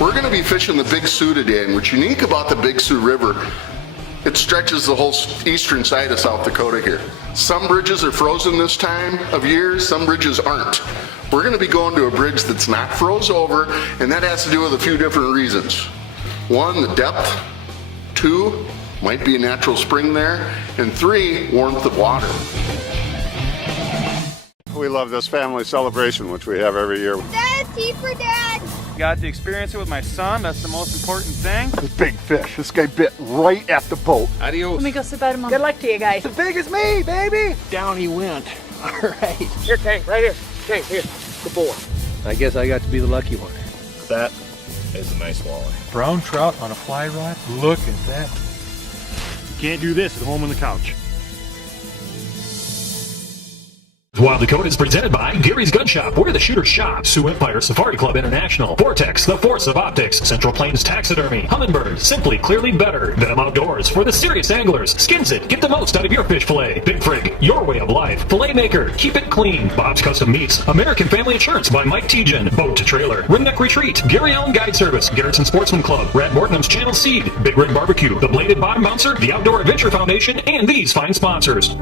We're going to be fishing the Big Sioux today, and what's unique about the Big Sioux River, it stretches the whole eastern side of South Dakota here. Some bridges are frozen this time of year, some bridges aren't. We're going to be going to a bridge that's not froze over, and that has to do with a few different reasons. One, the depth. Two, might be a natural spring there. And three, warmth of water. We love this family celebration, which we have every year. Dad, tea for Dad. Got to experience it with my son. That's the most important thing. This big fish. This guy bit right at the boat. Adios. Let me go sit by Mom. Good luck to you guys. As big as me, baby. Down he went. All right. Here, Tank, right here. Tank, here. Good boy. I guess I got to be the lucky one. That is a nice walleye. Brown trout on a fly rod. Look at that. You can't do this at home on the couch. Wild Dakota is presented by Gary's Gun Shop, where the shooters shop. Sioux Empire Safari Club International. Vortex, the force of optics. Central Plains Taxidermy. Humminbird, simply clearly better. Venom Outdoors, for the serious anglers. Skins It, get the most out of your fish fillet. Big Frig, your way of life. Fillet Maker, keep it clean. Bob's Custom Meats. American Family Insurance by Mike Tejan. Boat to Trailer. Rimneck Retreat. Gary Allen Guide Service. Garrettson Sportsman Club. Brad Morton's Channel Seed. Big Rig Barbecue. The Bladed Bottom Bouncer. The Outdoor Adventure Foundation. And these fine sponsors.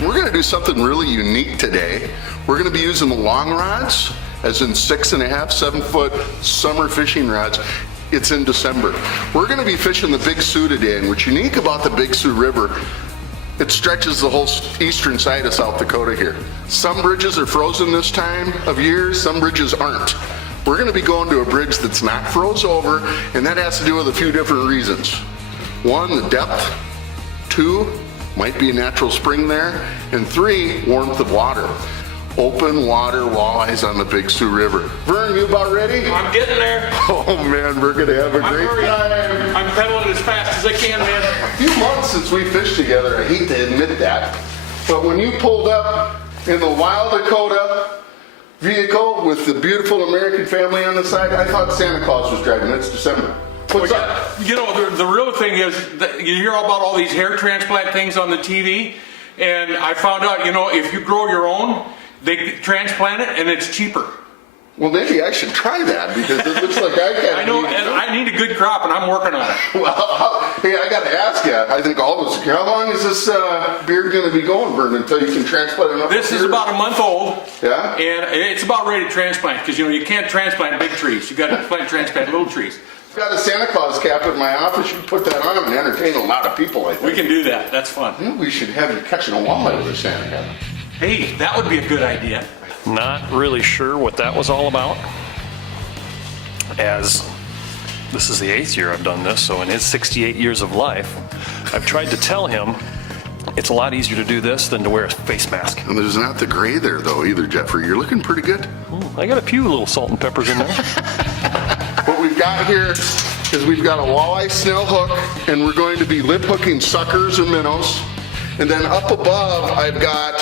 We're going to do something really unique today. We're going to be using the long rods, as in 6.5, 7 foot summer fishing rods. It's in December. We're going to be fishing the Big Sioux today, and what's unique about the Big Sioux River, it stretches the whole eastern side of South Dakota here. Some bridges are frozen this time of year, some bridges aren't. We're going to be going to a bridge that's not froze over, and that has to do with a few different reasons. One, the depth. Two, might be a natural spring there. And three, warmth of water. Open water walleyes on the Big Sioux River. Vern, you about ready? I'm getting there. Oh man, we're gonna have a great time. I'm pedaling as fast as I can, man. A few months since we fished together, I hate to admit that, but when you pulled up in the Wild Dakota vehicle with the beautiful American family on the side, I thought Santa Claus was driving. It's December. What's up? You know, the real thing is that you hear about all these hair transplant things on the TV, and I found out, you know, if you grow your own, they transplant it and it's cheaper. Well, maybe I should try that because it looks like I can. I know, and I need a good crop, and I'm working on it. Well, hey, I got to ask you. I think all of us. How long is this beard going to be going, Vern, until you can transplant enough? This is about a month old. Yeah. And it's about ready to transplant because you know you can't transplant big trees. You got to transplant little trees. I've got a Santa Claus cap in my office. You can put that on and entertain a lot of people. I think we can do that. That's fun. Yeah, we should have you catching a walleye with a Santa cap. Hey, that would be a good idea. Not really sure what that was all about, as this is the 8th year I've done this, so in his 68 years of life, I've tried to tell him it's a lot easier to do this than to wear a face mask. And there's not the gray there, though, either, Jeffrey. You're looking pretty good. I got a few little salt and peppers in there. What we've got here is we've got a walleye snell hook, and we're going to be lip hooking suckers or minnows. And then up above, I've got,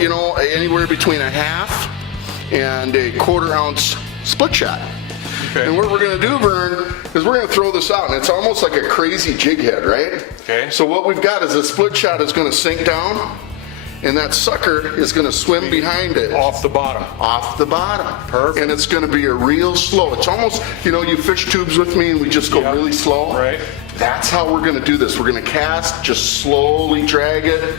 you know, anywhere between a half and a 1/4 ounce split shot. Okay. And what we're going to do, Vern, is we're going to throw this out, and it's almost like a crazy jig head, right? Okay. So what we've got is a split shot is going to sink down, and that sucker is going to swim behind it. Off the bottom. Off the bottom. Perfect. And it's going to be a real slow. It's almost, you know, you fish tubes with me and we just go really slow. Right. That's how we're going to do this. We're going to cast, just slowly drag it,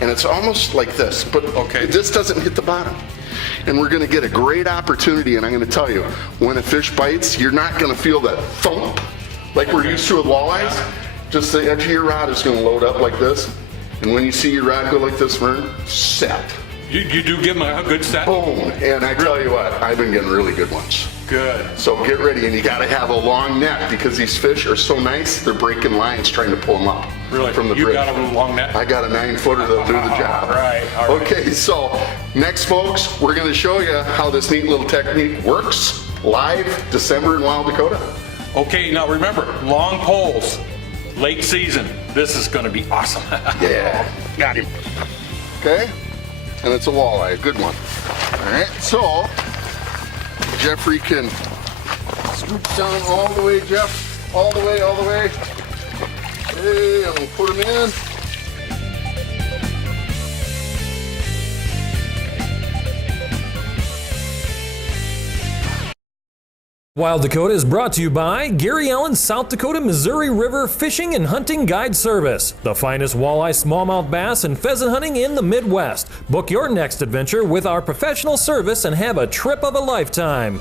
and it's almost like this, but this doesn't hit the bottom. And we're going to get a great opportunity, and I'm going to tell you, when a fish bites, you're not going to feel that thump like we're used to with walleyes. Just the edge of your rod is going to load up like this. And when you see your rod go like this, Vern, set. You do give them a good set? Boom. And I tell you what, I've been getting really good ones. Good. So get ready, and you got to have a long net because these fish are so nice, they're breaking lines trying to pull them up. Really? From the you bridge. got a long net? I got a 9-footer that'll do the job. All right. Okay, so next, folks, we're going to show you how this neat little technique works live December in Wild Dakota. Okay, now remember, long poles, late season. This is going to be awesome. Yeah. Got him. Okay, and it's a walleye, a good one. All right, so Jeffrey can scoop down all the way, Jeff, all the way, all the way. Okay, I'm gonna put them in. Wild Dakota is brought to you by Gary Allen's South Dakota Missouri River Fishing and Hunting Guide Service, the finest walleye, smallmouth bass, and pheasant hunting in the Midwest. Book your next adventure with our professional service and have a trip of a lifetime.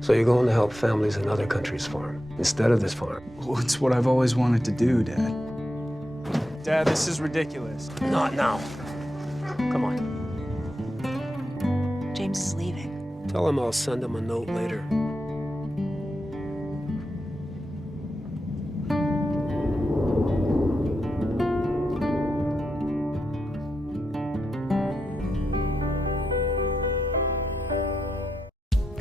So you're going to help families in other countries farm instead of this farm? Well, it's what I've always wanted to do, Dad. Dad, this is ridiculous. Not now. Come on. James is leaving. Tell him I'll send him a note later.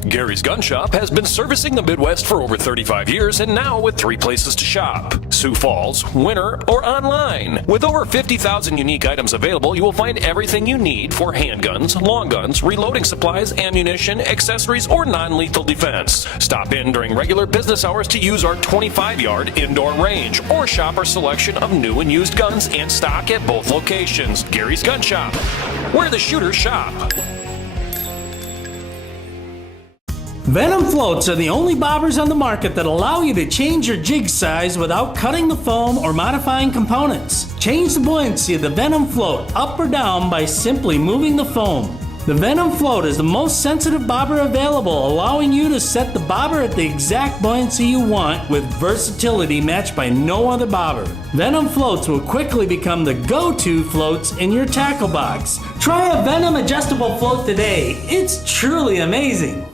Gary's Gun Shop has been servicing the Midwest for over 35 years and now with 3 places to shop: Sioux Falls, Winter, or online. With over 50,000 unique items available, you will find everything you need for handguns, long guns, reloading supplies, ammunition, accessories, or non-lethal defense. Stop in during regular business hours to use our 25-yard indoor range or shop our selection of new and used guns and stock at both locations. Gary's Gun Shop, where the shooters shop. Venom floats are the only bobbers on the market that allow you to change your jig size without cutting the foam or modifying components. Change the buoyancy of the Venom float up or down by simply moving the foam. The Venom float is the most sensitive bobber available, allowing you to set the bobber at the exact buoyancy you want with versatility matched by no other bobber. Venom floats will quickly become the go-to floats in your tackle box. Try a Venom adjustable float today. It's truly amazing.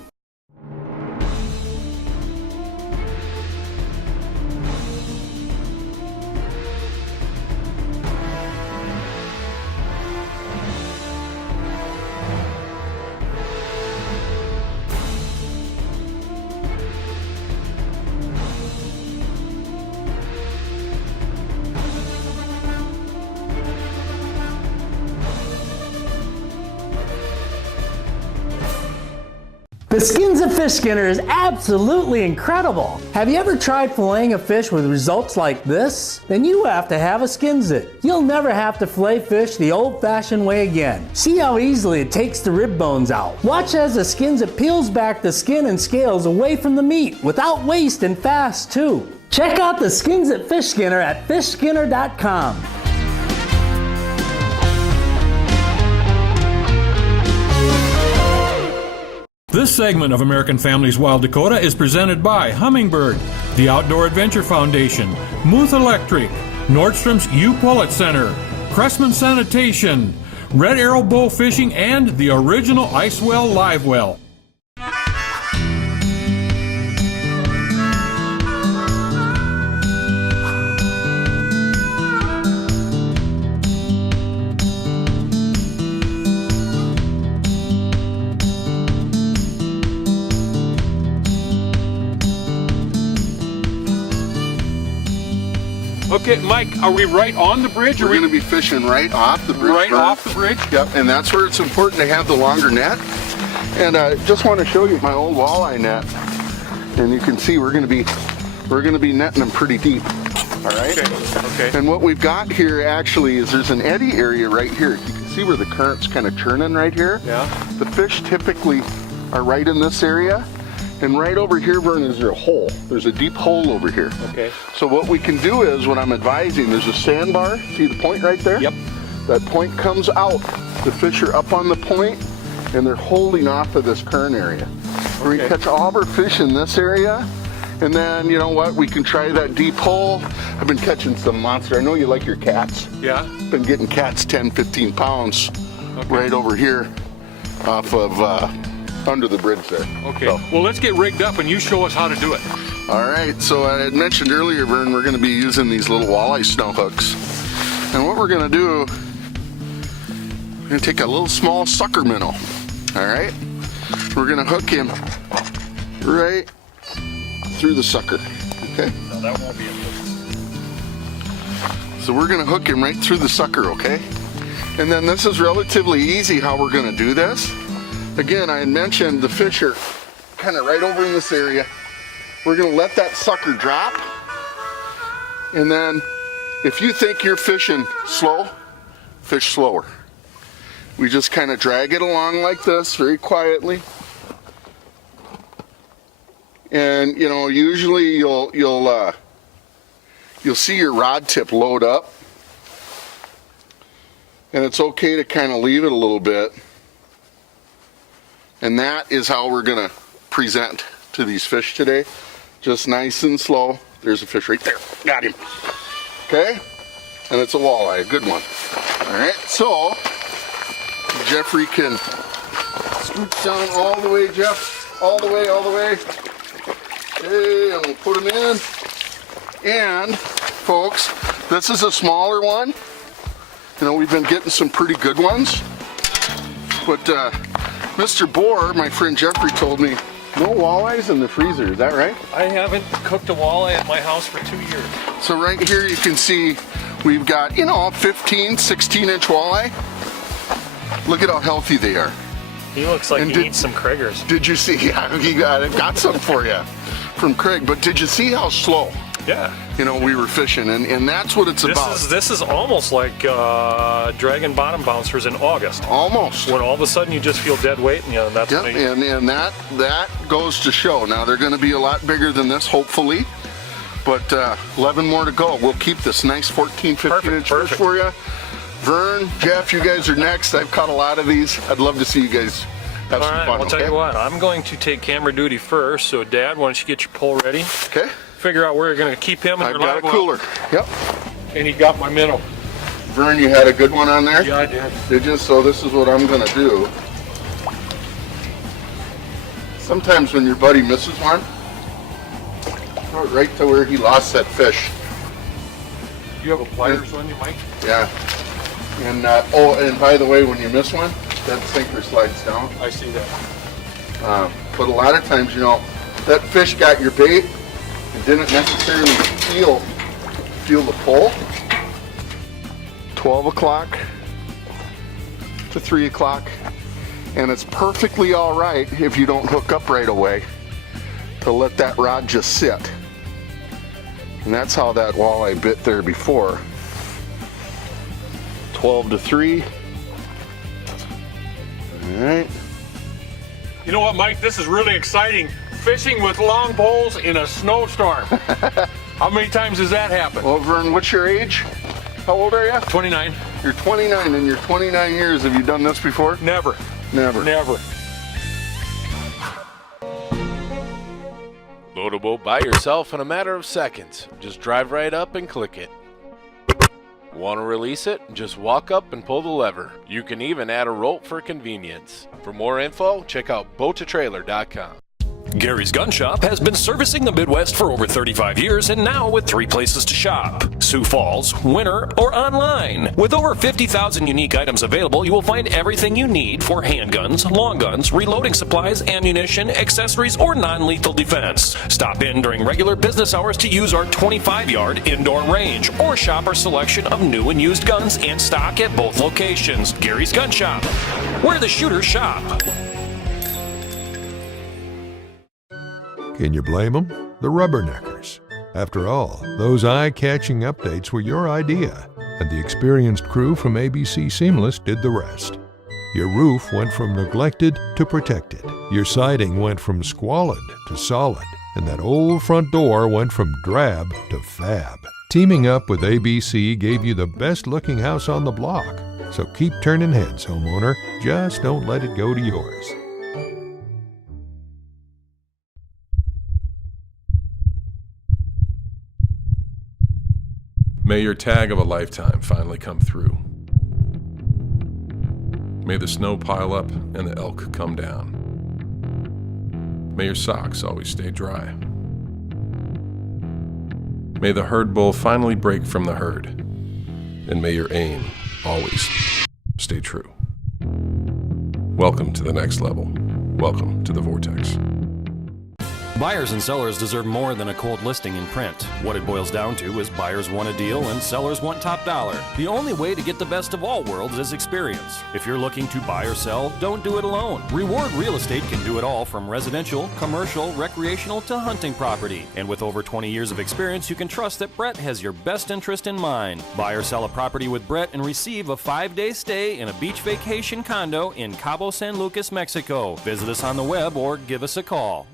The Skins of Fish Skinner is absolutely incredible. Have you ever tried filleting a fish with results like this? Then you have to have a Skins It. You'll never have to fillet fish the old-fashioned way again. See how easily it takes the rib bones out. Watch as the Skins It peels back the skin and scales away from the meat without waste and fast too. Check out the Skins It Fish Skinner at fishskinner.com. This segment of American Families Wild Dakota is presented by Humminbird, the Outdoor Adventure Foundation, Muth Electric, Nordstrom's U-Pullet Center, Cressman Sanitation, Red Arrow Bow Fishing, and the original Icewell Live Well. Okay, Mike, are we right on the bridge? We're going to be fishing right off the bridge. Right off the bridge? Yep, and that's where it's important to have the longer net. And I just want to show you my old walleye net. And you can see we're going to be netting them pretty deep. All right? Okay. And what we've got here actually is there's an eddy area right here. You can see where the current's kind of churning right here. Yeah. The fish typically are right in this area. And right over here, Vern, is there a hole. There's a deep hole over here. Okay. So what we can do is, what I'm advising, there's a sandbar. See the point right there? Yep. That point comes out. The fish are up on the point, and they're holding off of this current area. Okay. We catch all of our fish in this area, and then, you know what, we can try that deep hole. I've been catching some monster. I know you like your cats. Yeah. Been getting cats 10, 15 pounds right over here off of under the bridge there. Okay, so. Well, let's get rigged up and you show us how to do it. All right, so I had mentioned earlier, Vern, we're gonna be using these little walleye snow hooks. And what we're gonna do, we're gonna take a little small sucker minnow, all right? We're gonna hook him right through the sucker, okay? No, that won't be it. So we're gonna hook him right through the sucker, okay? And then this is relatively easy how we're gonna do this. Again, I had mentioned the fish are kind of right over in this area. We're gonna let that sucker drop, And then if you think you're fishing slow, fish slower. We just kind of drag it along like this very quietly. And you know, usually you'll see your rod tip load up. And it's okay to kind of leave it a little bit. And that is how we're gonna present to these fish today. Just nice and slow. There's a fish right there. Got him. Okay? And it's a walleye, a good one. All right, so Jeffrey can scoop down all the way, Jeff. All the way, all the way. Okay, and we'll put him in. And, folks, this is a smaller one. You know, we've been getting some pretty good ones. But Mr. Bohr, my friend Jeffrey, told me, no walleyes in the freezer, is that right? I haven't cooked a walleye at my house for 2 years. So right here you can see we've got, you know, 15, 16-inch walleye. Look at how healthy they are. He looks like he needs some Kraggers. Did you see? Yeah, he got some for you from Craig. But did you see how slow? Yeah. You know, we were fishing, and that's what it's about. This is almost like dragging bottom bouncers in August. Almost. When all of a sudden you just feel dead weight, and you know, that's yep, and that goes to show. Now they're going to be a lot bigger than this, hopefully. But 11 more to go. We'll keep this nice 14, 15-inch fish for you. Vern, Jeff, you guys are next. I've caught a lot of these. I'd love to see you guys have some fun. I'll tell you what, I'm going to take camera duty first. So, Dad, why don't you get your pole ready? Okay. Figure out where you're going to keep him. I've got a cooler. Yep. And he got my minnow. Vern, you had a good one on there? Yeah, I did. Did you? So this is what I'm going to do. Sometimes when your buddy misses one, throw it right to where he lost that fish. You have a pliers on you, Mike? Yeah. And oh, and by the way, when you miss one, that sinker slides down. I see that. But a lot of times, you know, that fish got your bait and didn't necessarily feel the pull. 12 o'clock to 3 o'clock. And it's perfectly all right if you don't hook up right away to let that rod just sit. And that's how that walleye bit there before. 12 to 3. All right. You know what, Mike? This is really exciting. Fishing with long poles in a snowstorm. How many times has that happened? Well, Vern, what's your age? How old are you? 29. You're 29. In your 29 years, have you done this before? Never. Never. Never. Load a boat by yourself in a matter of seconds. Just drive right up and click it. Want to release it? Just walk up and pull the lever. You can even add a rope for convenience. For more info, check out boat2trailer.com. Gary's Gun Shop has been servicing the Midwest for over 35 years and now with 3 places to shop: Sioux Falls, Winter, or online. With over 50,000 unique items available, you will find everything you need for handguns, long guns, reloading supplies, ammunition, accessories, or non-lethal defense. Stop in during regular business hours to use our 25-yard indoor range or shop our selection of new and used guns and stock at both locations. Gary's Gun Shop, where the shooters shop. Can you blame them? The Rubberneckers. After all, those eye-catching updates were your idea, and the experienced crew from ABC Seamless did the rest. Your roof went from neglected to protected. Your siding went from squalid to solid, and that old front door went from drab to fab. Teaming up with ABC gave you the best-looking house on the block. So keep turning heads, homeowner. Just don't let it go to yours. May your tag of a lifetime finally come through. May the snow pile up and the elk come down. May your socks always stay dry. May the herd bull finally break from the herd. And may your aim always stay true. Welcome to the next level. Welcome to the Vortex. Buyers and sellers deserve more than a cold listing in print. What it boils down to is buyers want a deal and sellers want top dollar. The only way to get the best of all worlds is experience. If you're looking to buy or sell, don't do it alone. Reward Real Estate can do it all from residential, commercial, recreational to hunting property. And with over 20 years of experience, you can trust that Brett has your best interest in mind. Buy or sell a property with Brett and receive a 5-day stay in a beach vacation condo in Cabo San Lucas, Mexico. Visit us on the web or give us a call.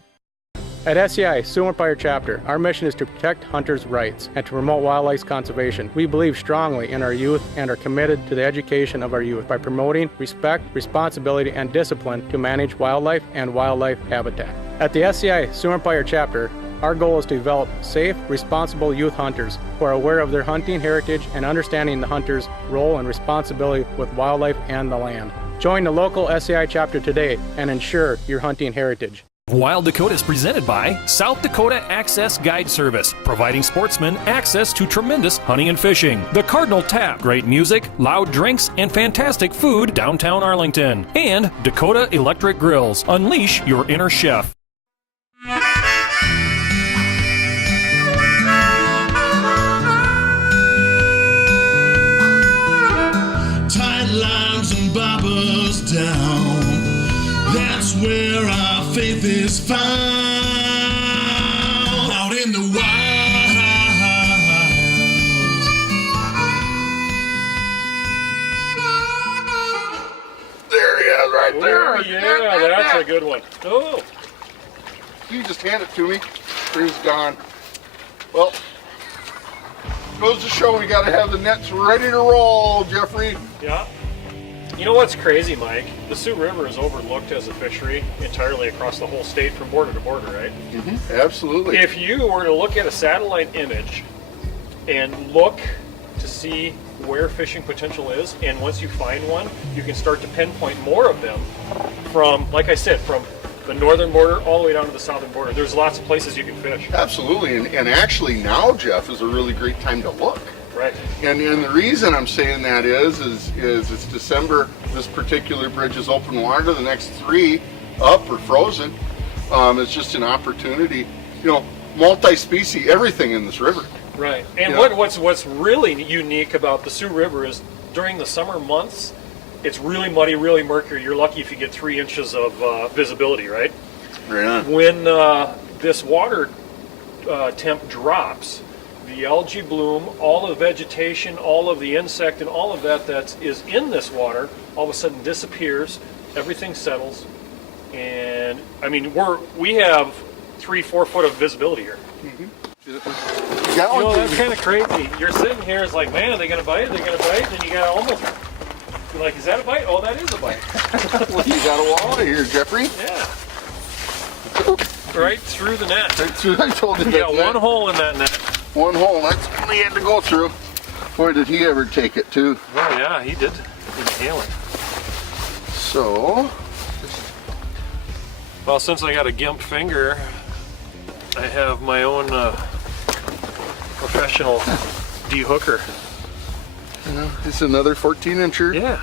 At SCI Sioux Empire Chapter, our mission is to protect hunters' rights and to promote wildlife conservation. We believe strongly in our youth and are committed to the education of our youth by promoting respect, responsibility, and discipline to manage wildlife and wildlife habitat. At the SCI Sioux Empire Chapter, our goal is to develop safe, responsible youth hunters who are aware of their hunting heritage and understanding the hunter's role and responsibility with wildlife and the land. Join the local SCI chapter today and ensure your hunting heritage. Wild Dakota is presented by South Dakota Access Guide Service, providing sportsmen access to tremendous hunting and fishing. The Cardinal Tap, great music, loud drinks, and fantastic food downtown Arlington. And Dakota Electric Grills, unleash your inner chef. Tight lines and bobbers down. That's where our faith is found. Out in the wild. There he is, right there. Oh, yeah, that's a good one. Oh. You just hand it to me. He's gone. Well, goes to show we got to have the nets ready to roll, Jeffrey. Yeah. You know what's crazy, Mike? The Sioux River is overlooked as a fishery entirely across the whole state from border to border, right? Mm-hmm. Absolutely. If you were to look at a satellite image and look to see where fishing potential is, and once you find one, you can start to pinpoint more of them from, like I said, from the northern border all the way down to the southern border. There's lots of places you can fish. Absolutely, and actually now, Jeff, is a really great time to look. Right. And the reason I'm saying that is it's December. This particular bridge is open water. The next 3 up or frozen. It's just an opportunity. You know, multi-species, everything in this river. Right. And what's really unique about the Sioux River is during the summer months, it's really muddy, really murky. You're lucky if you get 3 inches of visibility, right? Right. When this water temp drops, the algae bloom, all of the vegetation, all of the insect, and all of that is in this water, all of a sudden disappears. Everything settles, and I mean we have 3-4 foot of visibility here. Mm-hmm. You know, that's kind of crazy. You're sitting here, it's like, man, are they gonna bite? Are they gonna bite? And you got almost like, is that a bite? Oh, that is a bite. Well, you got a walleye here, Jeffrey. Yeah. Right through the net. Right through. I told you. You got one hole in that net. One hole. That's all he had to go through. Boy, did he ever take it too. Oh yeah, he did. Inhale it. So. Well, since I got a gimp finger, I have my own professional de-hooker. You know, it's another 14-incher. Yeah.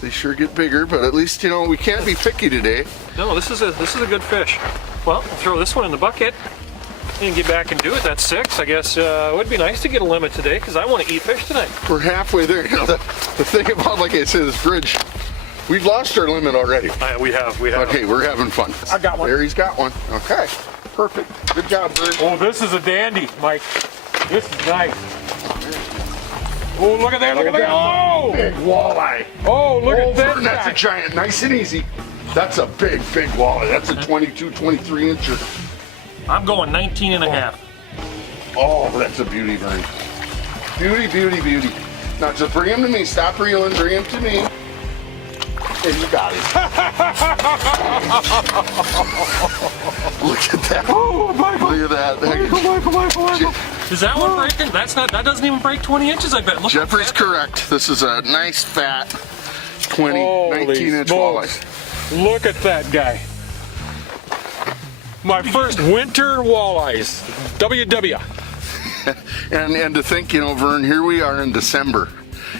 They sure get bigger, but at least, you know, we can't be picky today. No, this is a good fish. Well, throw this one in the bucket and get back and do it. That's 6. I guess it would be nice to get a limit today because I want to eat fish tonight. We're halfway there. You know, the thing about, like I said, this bridge, we've lost our limit already. We have. Okay, we're having fun. I got one. There, he's got one. Okay, perfect. Good job, Bert. Oh, this is a dandy, Mike. This is nice. Oh, look at that, look at that. Oh! Big walleye. Oh, look at that. That's a giant, nice and easy. That's a big walleye. That's a 22, 23-incher. I'm going 19 and a half. Oh, that's a beauty, Vern. Beauty, beauty, beauty. Now just bring him to me. Stop reeling, bring him to me. And you got it. Look at that. Oh, Michael. Look at that. Michael. Is that one breaking? That doesn't even break 20 inches, I bet. Look, Jeffrey's correct. This is a nice fat 19-inch walleye. Look at that guy. My first winter walleyes. WW. And to think, you know, Vern, here we are in December,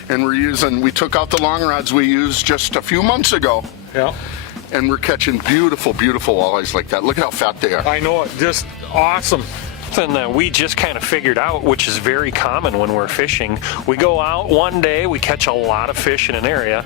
and we took out the long rods we used just a few months ago. Yeah. and we're catching beautiful, beautiful walleyes like that. Look how fat they are. I know it, just awesome. Something that we just kind of figured out, which is very common when we're fishing. We go out one day, we catch a lot of fish in an area,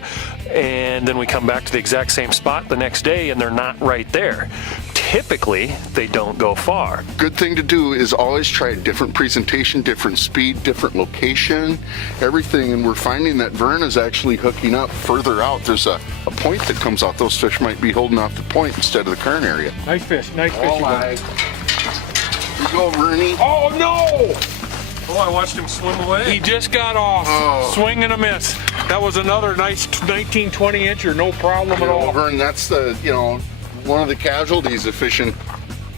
and then we come back to the exact same spot the next day and they're not right there. Typically, they don't go far. Good thing to do is always try a different presentation, different speed, different location, everything. And we're finding that Vern is actually hooking up further out. There's a point that comes out. Those fish might be holding off the point instead of the current area. Nice fish, nice fish. Here you go, Vernie. Oh no! Oh, I watched him swim away. He just got off. Swing and a miss. That was another nice 19, 20 incher, no problem at all. Vern, that's the, one of the casualties of fishing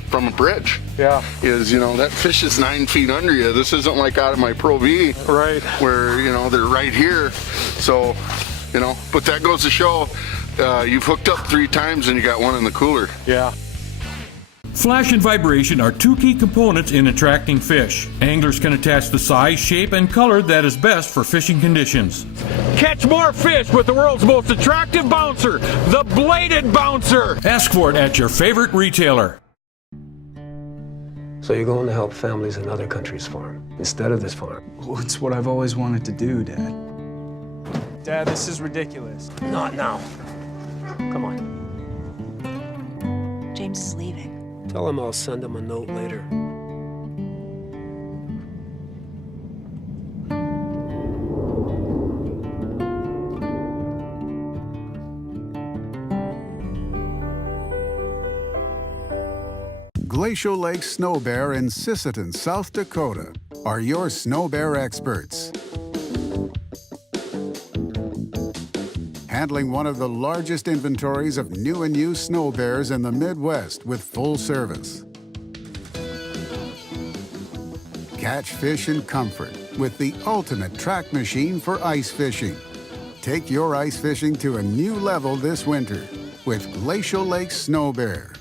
from a bridge. Yeah. Is, that fish is 9 feet under you. This isn't like out of my Pro V. Right. Where, they're right here. So, but that goes to show you've hooked up 3 times and you got one in the cooler. Yeah. Flash and vibration are 2 key components in attracting fish. Anglers can attach the size, shape, and color that is best for fishing conditions. Catch more fish with the world's most attractive bouncer, the bladed bouncer. Ask for it at your favorite retailer. So you're going to help families in other countries farm instead of this farm. Well, it's what I've always wanted to do, Dad. Dad, this is ridiculous. Not now. Come on. James is leaving. Tell him I'll send him a note later. Glacial Lake Snow Bear in Sisseton, South Dakota are your snow bear experts. Handling one of the largest inventories of new and used snow bears in the Midwest with full service. Catch fish in comfort with the ultimate track machine for ice fishing. Take your ice fishing to a new level this winter with Glacial Lake Snow Bear.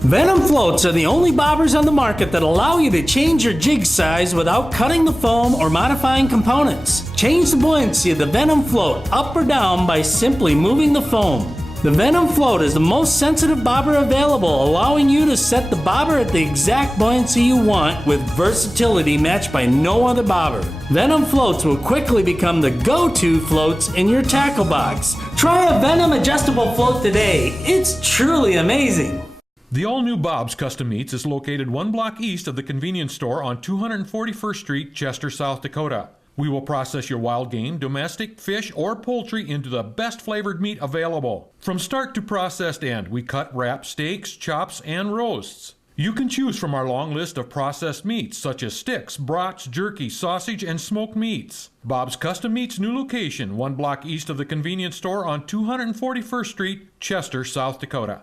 Venom floats are the only bobbers on the market that allow you to change your jig size without cutting the foam or modifying components. Change the buoyancy of the Venom float up or down by simply moving the foam. The Venom float is the most sensitive bobber available, allowing you to set the bobber at the exact buoyancy you want with versatility matched by no other bobber. Venom floats will quickly become the go-to floats in your tackle box. Try a Venom adjustable float today. It's truly amazing. The all-new Bob's Custom Meats is located 1 block east of the convenience store on 241st Street, Chester, South Dakota. We will process your wild game, domestic, fish, or poultry into the best flavored meat available. From start to processed end, we cut, wrap, steaks, chops, and roasts. You can choose from our long list of processed meats such as sticks, brats, jerky, sausage, and smoked meats. Bob's Custom Meats new location, 1 block east of the convenience store on 241st Street, Chester, South Dakota.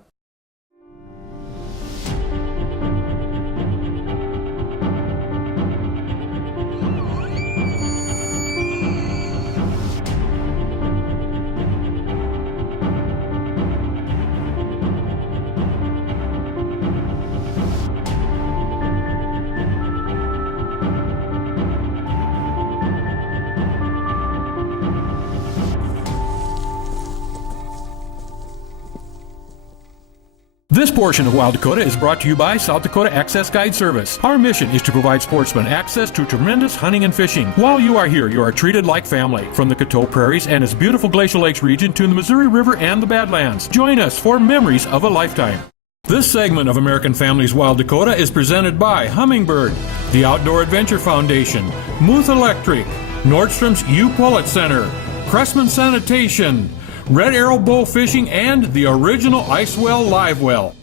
This portion of Wild Dakota is brought to you by South Dakota Access Guide Service. Our mission is to provide sportsmen access to tremendous hunting and fishing. While you are here, you are treated like family. From the Coteau Prairies and its beautiful Glacial Lakes region to the Missouri River and the Badlands. Join us for memories of a lifetime. This segment of American Families Wild Dakota is presented by Hummingbird, the Outdoor Adventure Foundation, Muth Electric, Nordstrom's U-Pullet Center, Cressman Sanitation, Red Arrow Bow Fishing, and the original Icewell Live Well.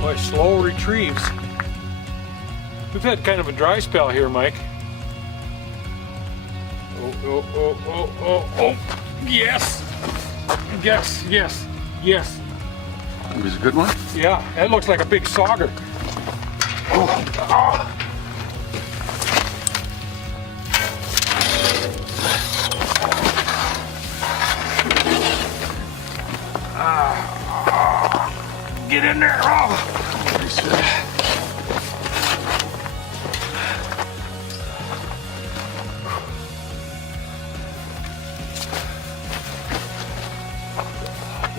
Boy, slow retrieves. We've had kind of a dry spell here, Mike. Oh. Yes! Yes. It was a good one? Yeah, that looks like a big sauger. Get in there!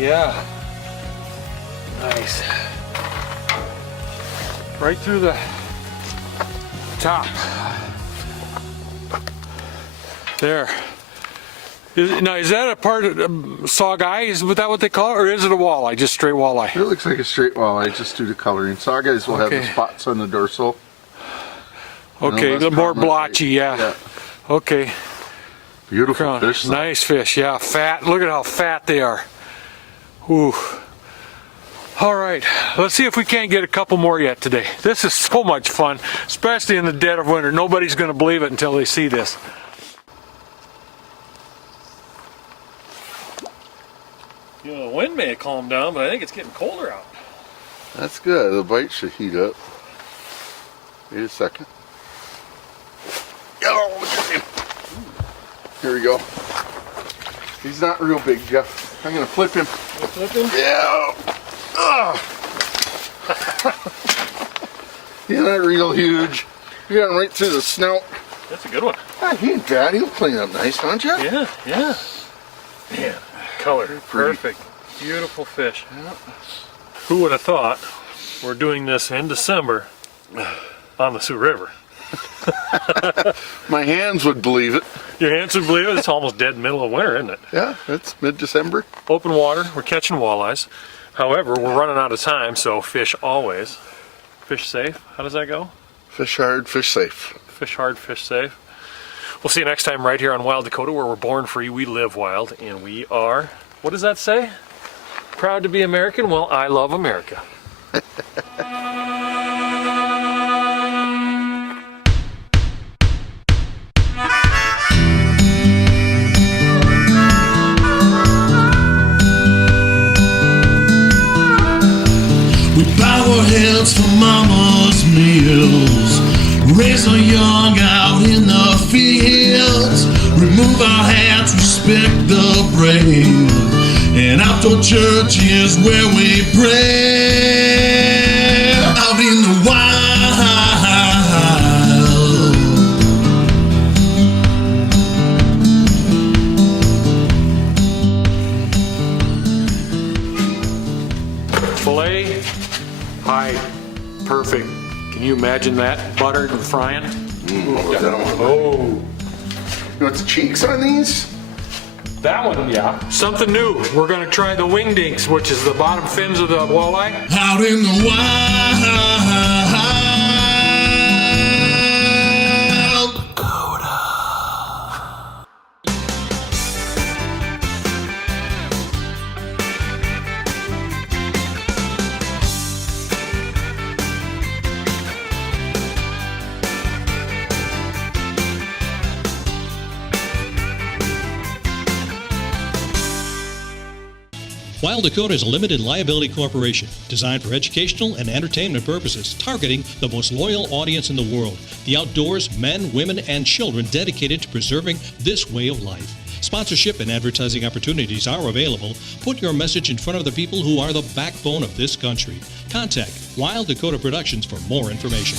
Yeah. Nice. Right through the top. There. Now, is that a part of saweye? Is that what they call it, or is it a walleye? Just straight walleye? It looks like a straight walleye, just due to coloring. Saweyes will have the spots on the dorsal. Okay, the more blotchy, yeah. Okay. Beautiful fish. Though. Nice fish, yeah. Fat. Look at how fat they are. Ooh. All right, let's see if we can't get a couple more yet today. This is so much fun, especially in the dead of winter. Nobody's going to believe it until they see this. You know, the wind may have calmed down, but I think it's getting colder out. That's good. The bite should heat up. Wait a second. Oh, look at him. Here we go. He's not real big, Jeff. I'm going to flip him. Flip him? Yeah. He's not real huge. You got him right through the snout. That's a good one. He ain't bad. He'll clean up nice, don't you? Yeah, yeah. Man, color. Perfect. Beautiful fish. Yeah. Who would have thought we're doing this in December on the Sioux River? My hands would believe it. Your hands would believe it? It's almost dead middle of winter, isn't it? Yeah, it's mid-December. Open water. We're catching walleyes. However, we're running out of time, so fish always. Fish safe. How does that go? Fish hard, fish safe. Fish hard, fish safe. We'll see you next time right here on Wild Dakota, where we're born free, we live wild, and we are, what does that say? Proud to be American? Well, I love America. We bow our heads for mama's meals, raise our young out in the fields, remove our hats, respect the brave, and outdoor church is where we pray. Out in the wild, Filet, hi, perfect. Can you imagine that buttered and frying? Oh. You want the cheeks on these? That one, yeah. Something new. We're going to try the wingdings, which is the bottom fins of the walleye. out in the wild. Wild Dakota is a limited liability corporation designed for educational and entertainment purposes, targeting the most loyal audience in the world, the outdoors, men, women, and children dedicated to preserving this way of life. Sponsorship and advertising opportunities are available. Put your message in front of the people who are the backbone of this country. Contact Wild Dakota Productions for more information.